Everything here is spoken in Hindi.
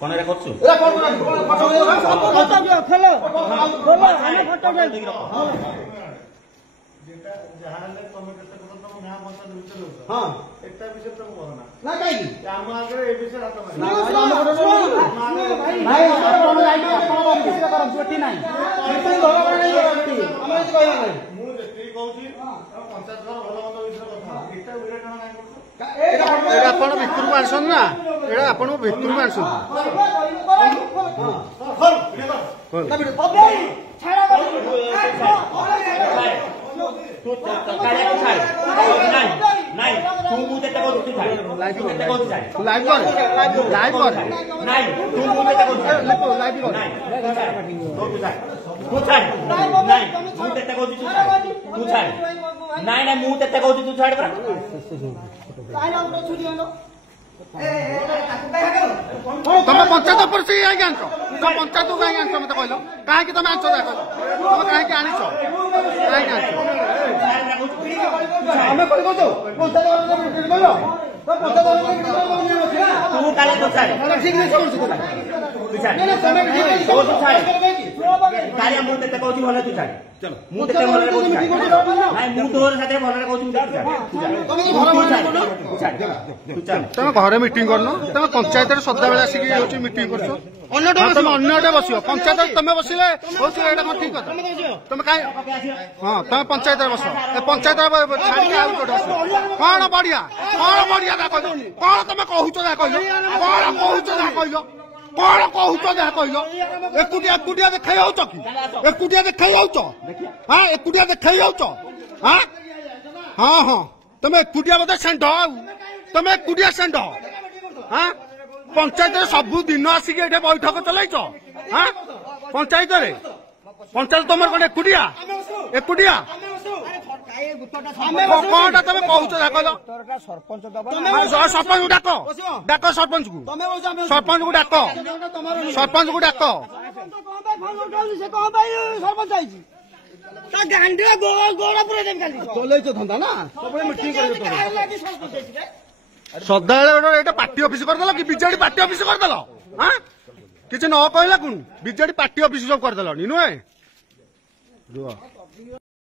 কোন এরা করছু এরা কোন ফটো দিও খেলো আমি ফটো দেই যেটা জাহালে কমিটিতে কোন না বসা ভিতরে হ্যাঁ একটা বিষয় তো বলো না কাই আমরা আগে এই বিষয় হাত মারি না ভাই আমরা কোন লাইন কোন বিষয় করম ছুটি নাই মিটিং ধরা করে নাই আমরা কিছু কইবা নাই মু যেটি কইছি পঞ্চায়েত ঘর ভালো মন্দ বিষয় কথা এটা ভিডিও টানা নাই করছো এটা আপন ভিতরକୁ আনছন না এটা আপন ভিতরକୁ আনছন तू काढे को छाड नाही नाही तू मुते तको तू छाड लाइव तको तू छाड लाइव कर नाही तू मुते तको लाइव कर नाही तू छाड नाही मुते तको तू छाड नाही नाही मुते तको तू छाड बरा काय लाव तो छुडी आलो तमे पंचायत पर से आइ आनछो तो पंचायत काहे आनछो मते कहलो काहे कि तमे आनछो देखो तमे काहे कि आनिछो काहे कि आनछो हमें कोइ कहतो पंचायत कहलो तो पंचायत तू काले तो छाड ठीक नहीं समझ को तू छाड तो छाड कार्य मुते तको तू भले तू छाड चलो मुते तको भले को छाड नाही मु तोर साथे भले को तू छाड तमे घर भले तू छाड तमे घरे मीटिंग करनो तमे पंचायत रे सदा बेला आसी होची मीटिंग करछो अन्यटे बसियो पंचायत तमे बसिले होची एटा कोन ठीक कथा तमे काई हां तमे पंचायत रे बसो ए पंचायत रे छाडी आउ कोड बसो कोन बढ़िया दा कहलो कोन तमे कहूचो दा कहलो कोन कहूचो दा कहलो कोन कहूचो दा कहलो एकुटिया देखाइ आउचो की एकुटिया देखाइ आउचो हां एकुटिया देखाइ आउचो हां हां हां तमे एकुटिया बदे सेंड तमे एकुटिया सेंड हाँ पंचायत सब दिन आसिक बैठक चलैच हाँ पंचायत तुम कौन एकुटिया एकुटिया कौनटा तुम कहूच कहल सरपंच को डाक डाक सरपंच को सरपंच को डाक सरपंच को डाक धंदा ना सदा पार्टी ऑफिस करदेल कि बीजेडी पार्टी ऑफिस करदेल हाँ किसी न कहला कौन बीजेडी पार्टी ऑफिस सब करदेल नुहे।